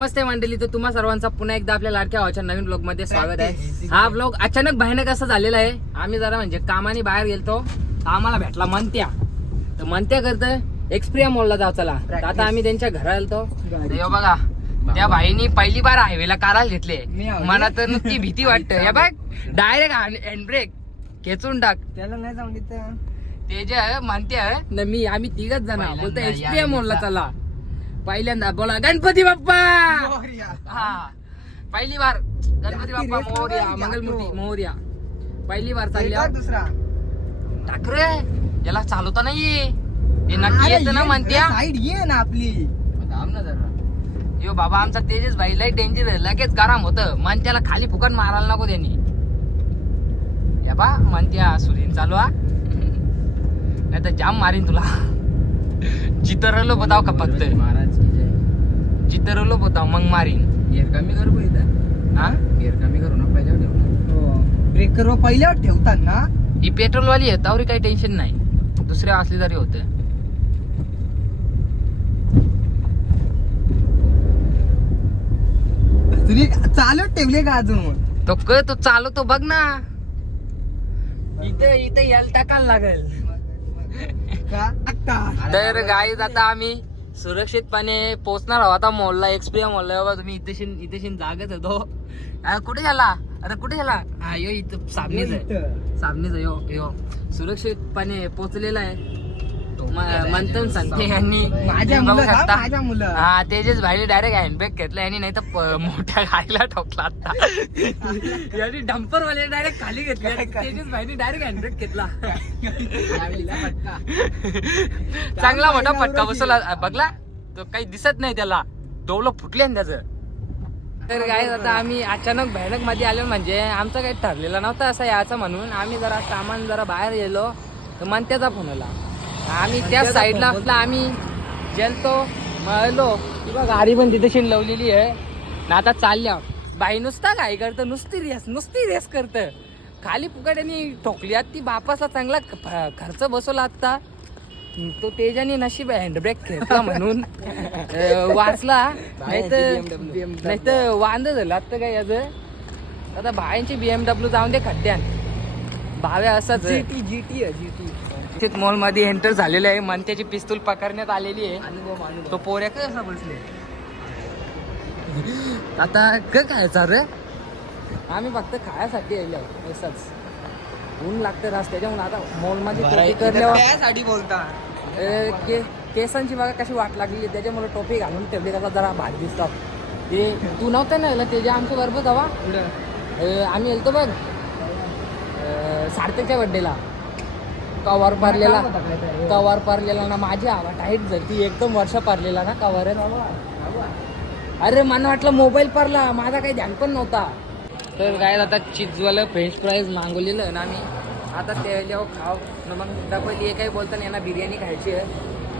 नमस्ते मंडळी तर तुम्हा सर्वांचा पुन्हा एकदा आपल्या लाडक्या भावाच्या नवीन ब्लॉगमध्ये स्वागत आहे. हा ब्लॉग अचानक भयानक असं झालेला आहे. आम्ही जरा म्हणजे कामाने बाहेर गेलतो. आम्हाला भेटला मंत्या. तर मंत्या करत एक्सप्रिया मॉलला जाऊ चला. तर आता आम्ही त्यांच्या घरा आलतो. बघा त्या भाईनी पहिली बार हायवेला काराला घेतले. मला तर नुसती भीती वाटत. या बघ डायरेक्ट हँड ब्रेक खेचून टाक. त्याला नाही सांगितलं ते जे म्हणते ना मी आम्ही तिघच जण बोलतो एक्सप्रिया मॉलला. चला. पहिल्यांदा बोला गणपती बाप्पा! हा. पहिली बार गणपती बाप्पा लावायची, मंगलमूर्ती. मोर्या. पहिली बार चालल्या दुसरा. टाकरे याला चालवता नाही हे नक्की येत ना म्हणत्या. साईड ये ना आपली. थांब ना जरा. यो बाबा आमचा तेजस भाई लय डेंजर आहे. लगेच गरम होत. मन त्याला खाली फुकट मारायला नको त्यांनी. या बा म्हणत्या सुरीन चालू हा. नाही तर जाम मारीन तुला. चितरलो बताव का फक्त? महाराज चितरलो बताव मग मारीन. गिअर कमी करू इथं? हा? गिअर कमी करू ना पहिल्यावर ठेवू ब्रेकर वर पहिल्यावर ठेवतात ना ही पेट्रोल वाली आहे त्यावर काही टेन्शन नाही. दुसऱ्या असली तरी होत. तुझी चालत ठेवले का अजून? मग? तो क तो चालवतो बघ ना. इथं इथं यायला टाकायला लागेल. तर गाई आता आम्ही सुरक्षितपणे पोहोचणार आहोत. आता मॉलला एक्सप्रिया मॉलला बाबा तुम्ही इथेशीन इथेशीन जागत होतो कुठे झाला आता कुठे झाला हा यो इथं साबणीच आहे. इथं. साबणीच आहे, यो यो. सुरक्षितपणे पोहोचलेला आहे. म- मंथन सांगते यांनी. माझ्या बघू मुलं शकता. हा, माझ्या मुलं. हा तेजस भाईने डायरेक्ट हँडबॅग घेतला यांनी नाही तर प- मोठ्या गाडीला ठोकला आता. यांनी डंपर वाले डायरेक्ट खाली घेतले तेजस भाईने डायरेक्ट हँडबॅग घेतला. चांगला मोठा फटका बसवला. बघला? तो काही दिसत नाही त्याला. डोलं फुटले ना त्याचं. तर काय आता आम्ही अचानक भयानकमध्ये आलो म्हणजे आमचं काही ठरलेलं नव्हतं असं यायचं म्हणून. आम्ही जरा सामान जरा बाहेर गेलो. तर मनत्याचा फोन आला. आम्ही त्या साईडला असला आम्ही गेलतो मळलो. किंवा गाडी पण तिथे शिन लावलेली आहे. ना आता चालल्या. बाई नुसता काय करतं नुसती रेस नुसती रेस करतं. खाली फुकट्यानी ठोकली. आत ती बापासला चांगला ख- खर्च बसवला आता. तो तेजाने नशीब हँडब्रेक घेतला म्हणून. वाचला. नाही तर नाही तर वांद झालं. आत्ता काय याचं? आता भायांची बीएमडब्ल्यू जाऊन दे खड्ड्यान भाव्या असाच जीटी जीटी आहे जीटी मॉलमध्ये एंटर झालेलं आहे मन त्याची पिस्तूल पकडण्यात आलेली आहे. अनुभव अनुभव. तो पोऱ्या कसा बसले. आता काय रे? आम्ही फक्त खायासाठी आलो असंच ऊन लागतं रस्त्याच्या म्हणून आता मॉलमध्ये टोपी करल्यावर त्यासाठी बोलता. के केसांची बघा कशी वाट लागली त्याच्यामुळे टोपी घालून ठेवली कसा जरा भात दिसतात ते तू नव्हतं ना त्याच्या आमच्या बरोबर दवा आम्ही गेलतो बघ. सार्थकच्या बड्डेला कवर पारलेला. कवर पारलेला ना माझी आवाज टाईट झाली एकदम वर्ष पारलेला ना कवर अरे मला वाटलं मोबाईल पारला माझा काही ध्यान पण नव्हता. तर काय आता चीजवालं फ्रेंच फ्राईज मागवलेलं ना आम्ही आता ते खाव न मग डबल ये काही बोलताना यांना बिर्याणी खायची आहे.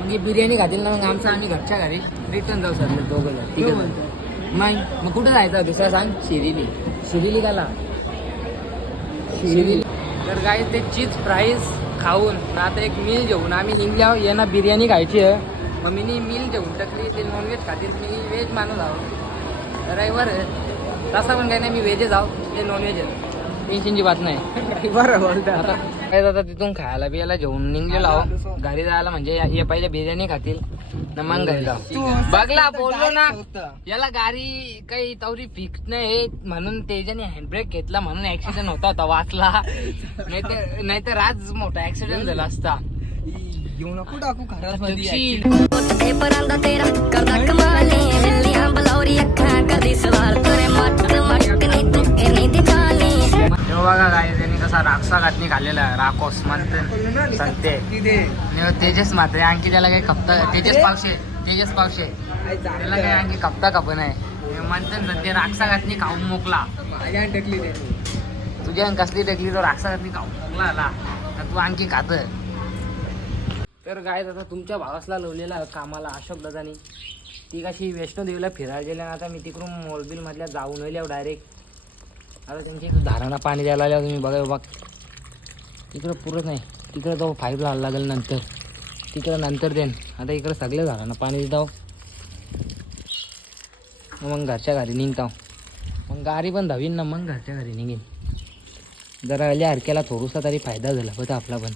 मग ही बिर्याणी खातील ना मग आमचं आम्ही घरच्या घरी. रिटर्न जाऊ सर दोघं जण. ठीक आहे नाही मग कुठं जायचं? दुसरा सांग शिरिली शिरिली गाला तर काय ते चीज फ्राईज खाऊन आता एक मील घेऊन आम्ही निघल्यावर यांना बिर्याणी खायची आहे. मग मी मील घेऊन टाकली ते नॉनव्हेज खातील. मी व्हेज माणूस आहो. रविवार आहे. तसा पण काही नाही मी व्हेजच आहो. ते नॉनव्हेज आहे. टेन्शनची बात नाही. बरं बोलता. आता काय तिथून खायला बियाला घेऊन निघलेलो आहो. घरी जायला म्हणजे या- हे पहिले बिर्याणी खातील. न मग बघला बोललो ना. याला गाडी काही तवरी फिक्स नाही म्हणून तेजाने हँडब्रेक घेतला म्हणून ऍक्सिडेंट होता होता वाचला. नाहीतर नाहीतर आज मोठा ऍक्सिडेंट झाला असता. घेऊ नको टाकू खराब कसा राक्षा घातनी खाल्लेला आहे, राकोस म्हणते सांगते तेजस मात्र आणखी त्याला काही खपता तेजस पावशे तेजस पावशे. त्याला काही आणखी कपता कप नाही म्हणते ना ते राक्षा घातनी खाऊन मोकला. तुझ्या कसली टेकली तो राक्षा घातनी खाऊन मोकला आला. तू आणखी खात. तर काय आता तुमच्या भावासला लावलेला कामाला अशोक दादानी. ती कशी वैष्णोदेवीला फिरायला गेल्या आता मी तिकडून मोलबिल मधल्या जाऊन येईल डायरेक्ट आता त्यांच्या इथं धारांना पाणी द्यायला आल्यावर तुम्ही बघा बघ तिकडं पुरत नाही. तिकडं जाऊ पाईप लावायला लागेल नंतर. तिकडं नंतर देन. आता इकडं सगळ्या झाडांना पाणी देतो मग घरच्या घरी निघता हो. मग गाडी पण धावीन ना मग घरच्या घरी निघेन. जरा आल्या हरक्याला थोडासा तरी फायदा झाला होता आपला पण.